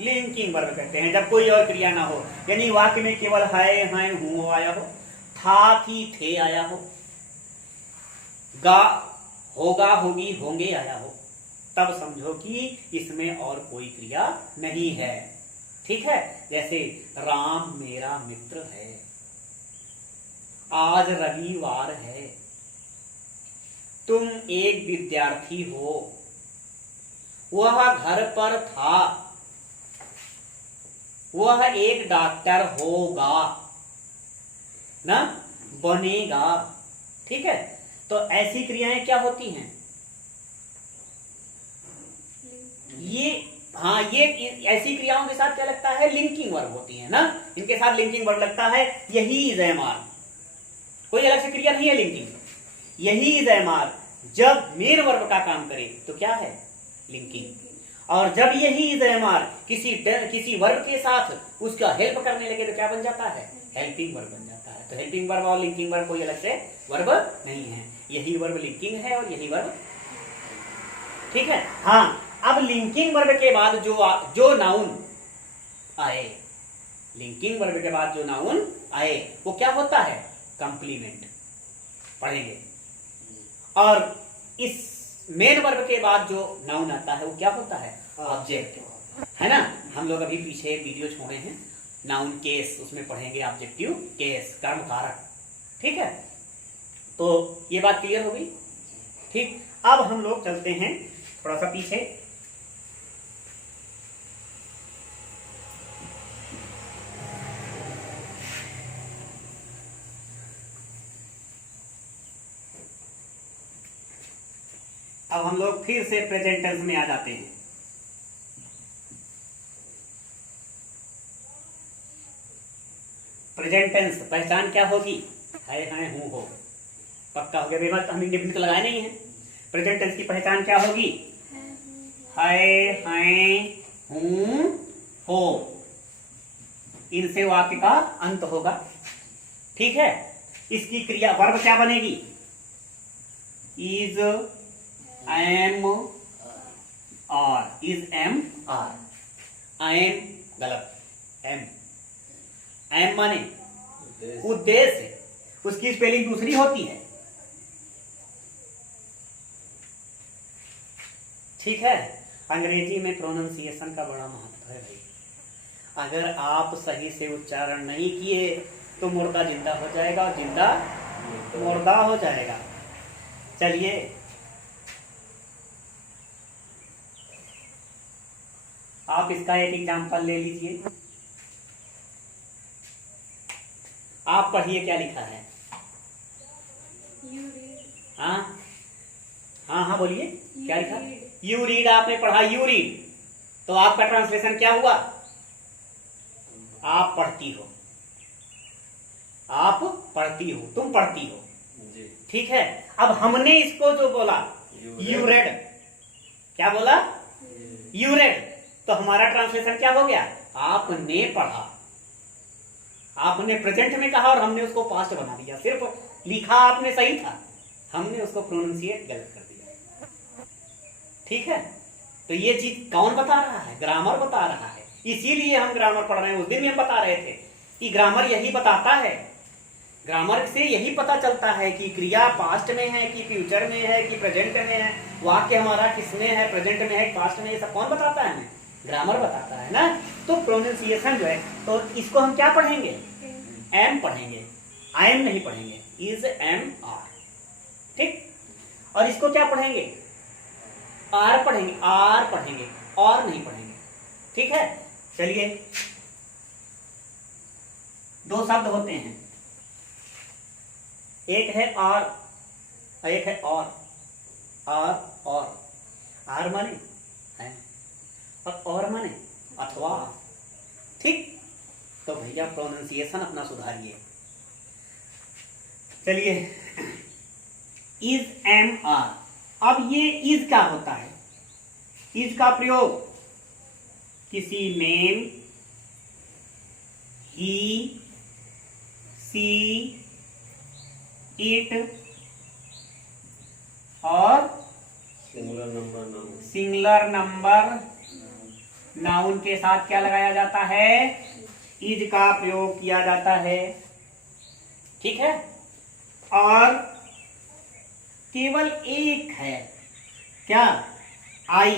लिंकिंग वर्ब कहते हैं। जब कोई और क्रिया ना हो, यानी वाक्य में केवल है, हूं आया हो, था, थी, थे आया हो, गा, होगा, होगी, होंगे आया हो, तब समझो कि इसमें और कोई क्रिया नहीं है। ठीक है, जैसे राम मेरा मित्र है, आज रविवार है, तुम एक विद्यार्थी हो, वह घर पर था, वह एक डॉक्टर होगा ना, बनेगा। ठीक है, तो ऐसी क्रियाएं क्या होती हैं? ये हाँ, ये ऐसी क्रियाओं के साथ क्या लगता है? लिंकिंग वर्ब होती है ना, इनके साथ लिंकिंग वर्ब लगता है। यही इज एम आर, कोई अलग से क्रिया नहीं है लिंकिंग। यही इज एम आर जब मेन वर्ब का काम करे तो क्या है? लिंकिंग। और जब यही इज एम आर किसी वर्ब के साथ उसका हेल्प करने लगे तो क्या बन जाता है? हेल्पिंग वर्ब बन जाता है। तो हेल्पिंग वर्ब और लिंकिंग वर्ब कोई अलग से वर्ब नहीं है, यही वर्ब लिंकिंग है और यही वर्ब। ठीक है, हाँ, अब लिंकिंग वर्ब के बाद जो नाउन आए, लिंकिंग वर्ब के बाद जो नाउन आए वो क्या होता है? कंप्लीमेंट पढ़ेंगे। और इस मेन वर्ब के बाद जो नाउन आता है वो क्या होता है? ऑब्जेक्ट, है ना। हम लोग अभी पीछे वीडियो छोड़े हैं नाउन केस, उसमें पढ़ेंगे ऑब्जेक्टिव केस, कर्म कारक। ठीक है, तो ये बात क्लियर हो गई। ठीक, अब हम लोग चलते हैं थोड़ा सा पीछे। अब हम लोग फिर से प्रेजेंट टेंस में आ जाते हैं। प्रेजेंट टेंस पहचान क्या होगी? है, हूं, हो, पक्का हो गया। बेमत हम इंडिपेंडेंट लगाए नहीं है। प्रेजेंट टेंस की पहचान क्या होगी? है, हूं, हो, इनसे वाक्य का अंत होगा। ठीक है, इसकी क्रिया वर्ब क्या बनेगी? Is am are, is am are. Am गलत, एम माने उद्देश्य, उसकी स्पेलिंग दूसरी होती है। ठीक है, अंग्रेजी में प्रोनाउंसिएशन का बड़ा महत्व है भाई। अगर आप सही से उच्चारण नहीं किए तो मुर्दा जिंदा हो जाएगा और जिंदा मुर्दा हो जाएगा। चलिए, आप इसका एक एग्जांपल ले लीजिए। आप पढ़िए क्या लिखा है। हाँ हाँ हाँ, बोलिए क्या लिखा? यू रीड, आपने पढ़ा यू रीड, तो आपका ट्रांसलेशन क्या हुआ? आप पढ़ती हो, आप पढ़ती हो, तुम पढ़ती हो। ठीक है, अब हमने इसको जो बोला यू रेड, क्या बोला? यू रेड, तो हमारा ट्रांसलेशन क्या हो गया? आपने पढ़ा। आपने प्रेजेंट में कहा और हमने उसको पास्ट बना दिया। सिर्फ लिखा आपने सही था, हमने उसको प्रोनाउंसिएट गलत कर दिया। ठीक है, तो ये चीज कौन बता रहा है? ग्रामर बता रहा है। इसीलिए हम ग्रामर पढ़ रहे हैं। उस दिन भी हम बता रहे थे कि ग्रामर यही बताता है। ग्रामर से यही पता चलता है कि क्रिया पास्ट में है कि फ्यूचर में है कि प्रेजेंट में है, वाक्य हमारा किसमें है, प्रेजेंट में है, पास्ट में है। सब कौन बताता है? ग्रामर बताता है ना। तो प्रोनाउंसिएशन जो है, तो इसको हम क्या पढ़ेंगे? एम पढ़ेंगे, आई एम नहीं पढ़ेंगे। Is am are. ठीक, और इसको क्या पढ़ेंगे? आर पढ़ेंगे, आर पढ़ेंगे, और नहीं पढ़ेंगे। ठीक है, चलिए, दो शब्द होते हैं, एक है आर, एक है और। आर माने है और माने अथवा। ठीक, तो भैया प्रोनाउंसिएशन अपना सुधारिए। चलिए, इज एम आर। अब ये इज क्या होता है? इज का प्रयोग किसी नेम, ही, सी, इट और सिंगुलर नंबर नाउन के साथ क्या लगाया जाता है? इज का प्रयोग किया जाता है। ठीक है, और केवल एक है क्या? आई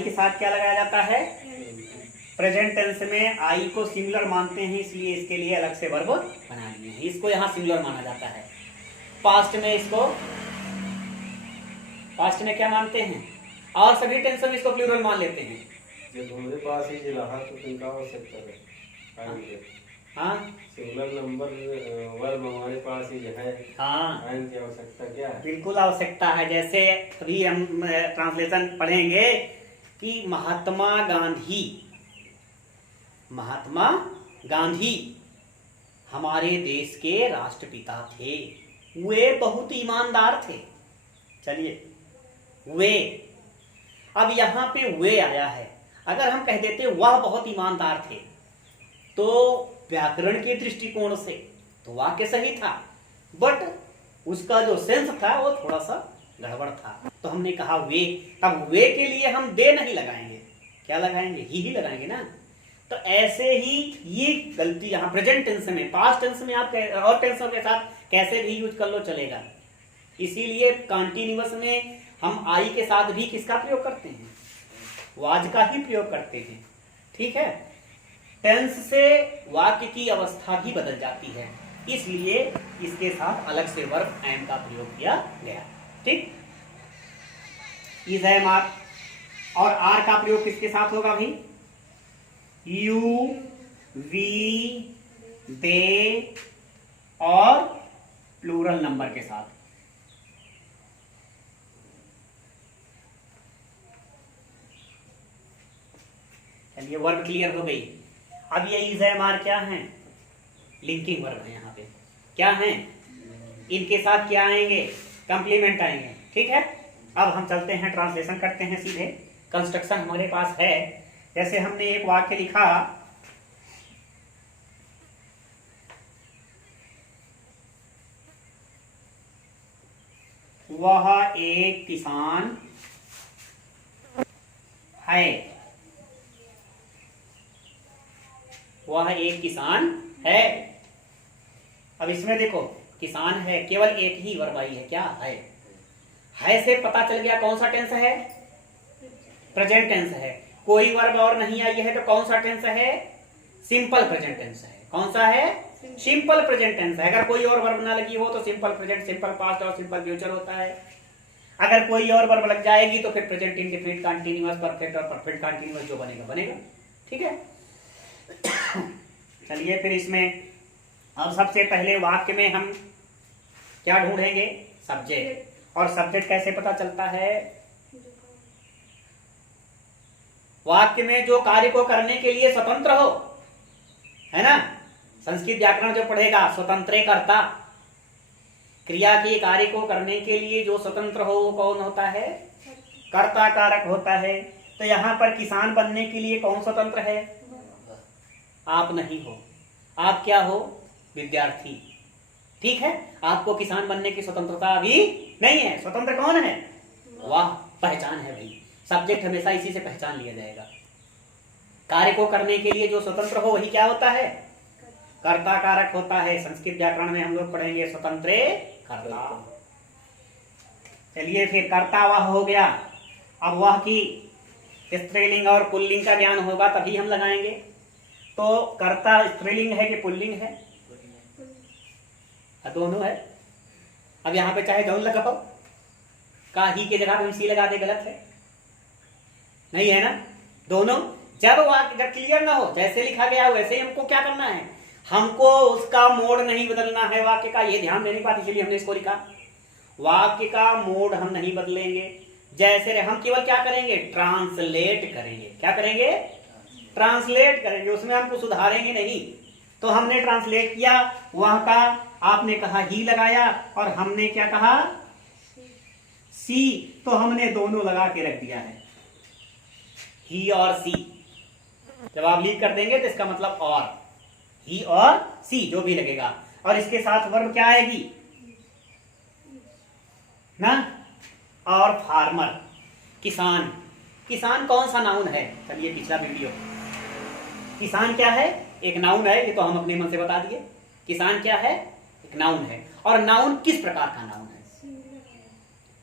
के साथ क्या लगाया जाता है? प्रेजेंट टेंस में आई को सिंगुलर मानते हैं, इसलिए इसके लिए अलग से वर्ब बना लिए हैं, इसको यहाँ सिंगुलर माना जाता है। पास्ट में इसको, पास्ट में क्या मानते हैं? और सभी टेंस में इसको प्लूरल मान लेते हैं। जब हमारे पास ही रहा तो किनका आवश्यकता है? हाँ, सिंगुलर नंबर वर्ब हमारे पास ही है। हाँ, टाइम की आवश्यकता क्या है? बिल्कुल आवश्यकता है। जैसे अभी हम ट्रांसलेशन पढ़ेंगे कि महात्मा गांधी हमारे देश के राष्ट्रपिता थे, वे बहुत ईमानदार थे। चलिए, वे, अब यहाँ पे वे आया है। अगर हम कह देते वह बहुत ईमानदार थे, तो व्याकरण के दृष्टिकोण से तो वाक्य सही था, बट उसका जो सेंस था वो थोड़ा सा गड़बड़ था। तो हमने कहा वे। अब वे के लिए हम दे नहीं लगाएंगे, क्या लगाएंगे? ही लगाएंगे ना। तो ऐसे ही ये गलती यहाँ प्रेजेंट टेंस में, पास्ट टेंस में आप और टेंसों के साथ कैसे भी यूज कर लो चलेगा। इसीलिए कंटीन्यूअस में हम आई के साथ भी किसका प्रयोग करते हैं? वाज का ही प्रयोग करते हैं। ठीक है, टेंस से वाक्य की अवस्था भी बदल जाती है, इसलिए इसके साथ अलग से वर्ब एम का प्रयोग किया गया। ठीक, इज एम आर, और आर का प्रयोग किसके साथ होगा भाई? यू, वी, दे और प्लूरल नंबर के साथ। चलिए, वर्ब क्लियर हो गई। अब ये इज एम आर क्या है? लिंकिंग वर्ब है। यहाँ पे क्या है? इनके साथ क्या आएंगे? कंप्लीमेंट आएंगे। ठीक है, अब हम चलते हैं, ट्रांसलेशन करते हैं सीधे। कंस्ट्रक्शन हमारे पास है, जैसे हमने एक वाक्य लिखा, वह एक किसान है। वह एक किसान है। अब इसमें देखो, किसान है, केवल एक ही वर्ब आई है, क्या है से पता चल गया कौन सा टेंस है? प्रेजेंट टेंस है। कोई वर्ब और नहीं आई है तो कौन सा टेंस है? सिंपल प्रेजेंट टेंस है। कौन सा है? सिंपल प्रेजेंट टेंस है। अगर कोई और वर्ब ना लगी हो तो सिंपल प्रेजेंट, सिंपल पास्ट और सिंपल फ्यूचर होता है। अगर कोई और वर्ब लग जाएगी तो फिर प्रेजेंट इंडेफिनिट, कंटीन्यूअस, परफेक्ट और परफेक्ट कंटीन्यूअस जो बनेगा बनेगा। ठीक है, चलिए फिर इसमें अब सबसे पहले वाक्य में हम क्या ढूंढेंगे? सब्जेक्ट। और सब्जेक्ट कैसे पता चलता है? वाक्य में जो कार्य को करने के लिए स्वतंत्र हो, है ना। संस्कृत व्याकरण जो पढ़ेगा, स्वतंत्रे कर्ता, क्रिया के कार्य को करने के लिए जो स्वतंत्र हो वो कौन होता है? कर्ता कारक होता है। तो यहाँ पर किसान बनने के लिए कौन स्वतंत्र है? आप नहीं हो, आप क्या हो? विद्यार्थी। ठीक है, आपको किसान बनने की स्वतंत्रता अभी नहीं है। स्वतंत्र कौन है? वाह, पहचान है भाई। सब्जेक्ट हमेशा इसी से पहचान लिया जाएगा। कार्य को करने के लिए जो स्वतंत्र हो वही क्या होता है? कर्ता कारक होता है। संस्कृत व्याकरण में हम लोग पढ़ेंगे स्वतंत्रे कर्ता। चलिए फिर कर्ता वह हो गया। अब वह की स्त्रीलिंग और पुल्लिंग का ज्ञान होगा तभी हम लगाएंगे। तो कर्ता स्त्रीलिंग है कि पुल्लिंग है? दोनों है। अब यहाँ पे चाहे जौन लगाओ, का ही के जगह पे हम सी लगा दे, गलत है? नहीं है ना। दोनों जब वाक्य जब क्लियर ना हो, जैसे लिखा गया वैसे ही हमको क्या करना है? हमको उसका मोड नहीं बदलना है वाक्य का। ये ध्यान देने की बात, इसीलिए हमने इसको लिखा। वाक्य का मोड हम नहीं बदलेंगे। जैसे हम केवल क्या करेंगे? ट्रांसलेट करेंगे। क्या करेंगे? ट्रांसलेट करेंगे। उसमें हमको सुधारेंगे नहीं। तो हमने ट्रांसलेट किया, वह का आपने कहा ही लगाया, और हमने क्या कहा? सी। तो हमने दोनों लगा के रख दिया है, ही और सी। जब आप लीक कर देंगे तो इसका मतलब और, ही और सी जो भी लगेगा। और इसके साथ वर्ब क्या आएगी ना? और फार्मर, किसान। किसान कौन सा नाउन है? चलिए पिछला वीडियो, किसान क्या है? एक नाउन है। ये तो हम अपने मन से बता दिए। किसान क्या है? एक नाउन है। और नाउन किस प्रकार का नाउन है?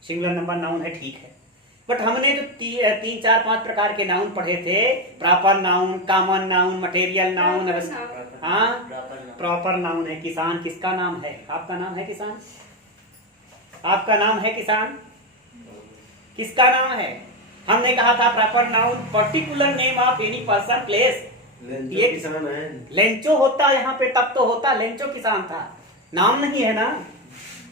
सिंगुलर नंबर नाउन है। ठीक है, बट हमने जो 3 4 5 प्रकार के नाउन पढ़े थे, proper noun, common noun, material noun, हाँ प्रॉपर नाउन है। किसान किसका नाम है? आपका नाम है किसान? आपका नाम है किसान? किसका नाम है? हमने कहा था proper noun particular name of any person place. ये किसान है। लेंचो होता यहाँ पे तब तो होता, लेंचो किसान था, नाम नहीं है ना।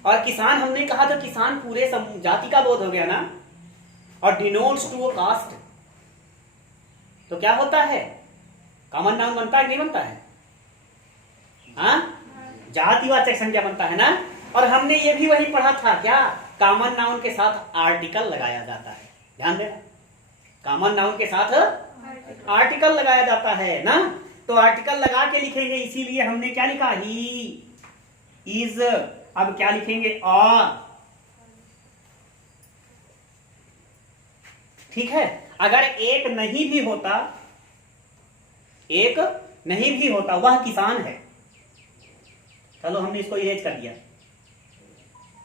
और किसान हमने कहा तो किसान पूरे जाति का बोध हो गया ना। और डिनोट्स टू अ कास्ट, तो क्या होता है? कॉमन नाउन बनता है नहीं बनता है? हाँ, जातिवाचक संज्ञा बनता है ना। और हमने ये भी वही पढ़ा था, क्या कॉमन नाउन के साथ आर्टिकल लगाया जाता है। ध्यान देना, कॉमन नाउन के साथ आर्टिकल लगाया जाता है ना। तो आर्टिकल लगा के लिखेंगे, इसीलिए हमने क्या लिखा? ही, इज। अब क्या लिखेंगे? अ। ठीक है। अगर एक नहीं भी होता, एक नहीं भी होता, वह किसान है। चलो हमने इसको इरेज कर दिया,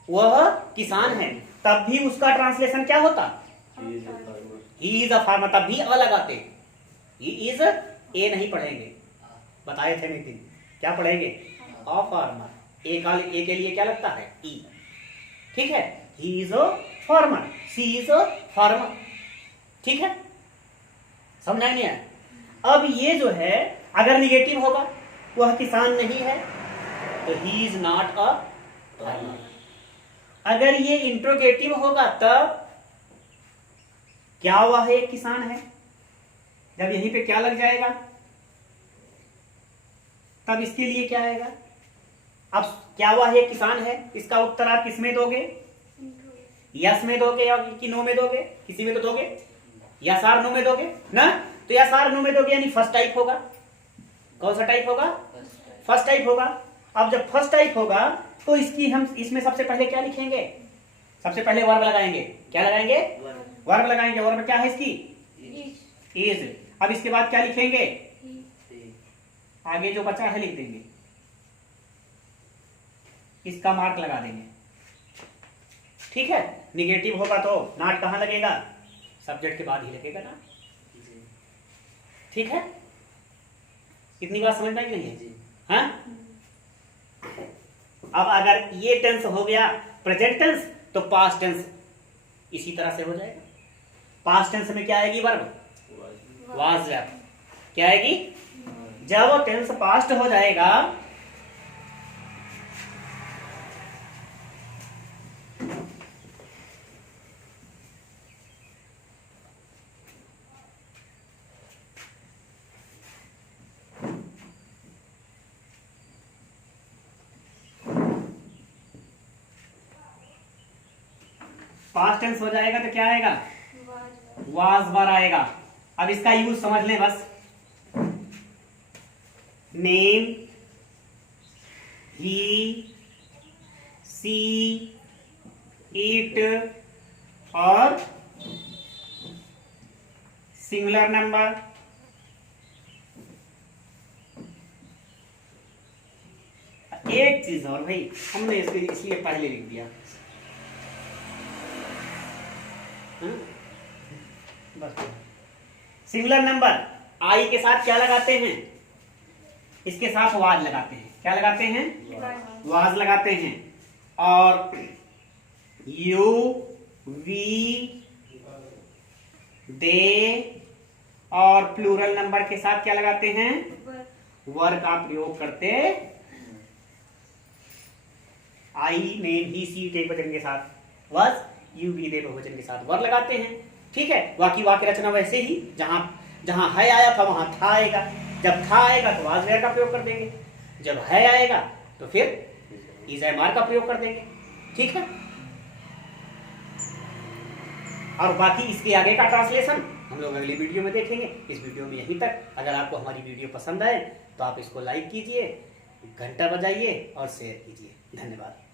वह किसान है, तब भी उसका ट्रांसलेशन क्या होता? ही इज अ फार्मर। तब भी अ लगाते, ही इज ए नहीं पढ़ेंगे, बताए थे नितिन। क्या पढ़ेंगे? A farmer. ए के लिए क्या लगता है? ई। ठीक है, he is a farmer, she is a farmer. ठीक है, समझ नहीं आया? अब ये जो है, अगर निगेटिव होगा, वह किसान नहीं है, तो he is not a farmer. अगर ये इंट्रोगेटिव होगा, तब क्या वह एक किसान है? जब यहीं पे क्या लग जाएगा, तब इसके लिए क्या आएगा? अब क्या वह एक किसान है, इसका उत्तर आप किसमें दोगे? यस में दोगे या कि नो में दोगे? किसी में तो दोगे, यस और नो में दोगे ना। तो यस और नो में दोगे, यानी फर्स्ट टाइप होगा। कौन सा टाइप होगा? फर्स्ट टाइप होगा। अब जब फर्स्ट टाइप होगा, तो हम इसमें सबसे पहले क्या लिखेंगे? सबसे पहले वर्ब लगाएंगे। क्या लगाएंगे? वर्ब लगाएंगे। वर्ब क्या है इसकी? इज। अब इसके बाद क्या लिखेंगे? आगे जो बचा है लिख देंगे, इसका मार्क लगा देंगे। ठीक है। निगेटिव होगा तो नॉट कहां लगेगा? सब्जेक्ट के बाद ही लगेगा ना। ठीक है, इतनी बात समझ में आई नहीं है? हाँ? अब अगर ये टेंस हो गया प्रेजेंट टेंस, तो पास्ट टेंस इसी तरह से हो जाएगा। पास्ट टेंस में क्या आएगी? Verb, was verb. क्या आएगी? जब टेंस पास्ट हो जाएगा, पास्ट टेंस हो जाएगा तो क्या आएगा? वाज वर आएगा। अब इसका यूज समझ लें बस। नेम, ही, सी, इट और सिंगुलर नंबर। एक चीज और भाई, हमने इसलिए पहले लिख दिया। बस सिंगुलर नंबर आई के साथ क्या लगाते हैं? इसके साथ वाज लगाते हैं। क्या लगाते हैं? वाज लगाते हैं। और यू, वी, दे और प्लूरल नंबर के साथ क्या लगाते हैं? वर का प्रयोग करते। आई, नेम, ही, सी के वचन के साथ वाज, यू, वी, दे बहुवचन के साथ वर लगाते हैं। ठीक है। बाकी वाक्य रचना वैसे ही, जहां जहां है आया था वहां था आएगा। जब था आएगा तो वाज वेयर का प्रयोग कर देंगे, जब है आएगा तो फिर इज एम आर का प्रयोग कर देंगे। ठीक है। और बाकी इसके आगे का ट्रांसलेशन हम लोग अगली वीडियो में देखेंगे। इस वीडियो में यहीं तक। अगर आपको हमारी वीडियो पसंद आए तो आप इसको लाइक कीजिए, घंटा बजाइए और शेयर कीजिए। धन्यवाद।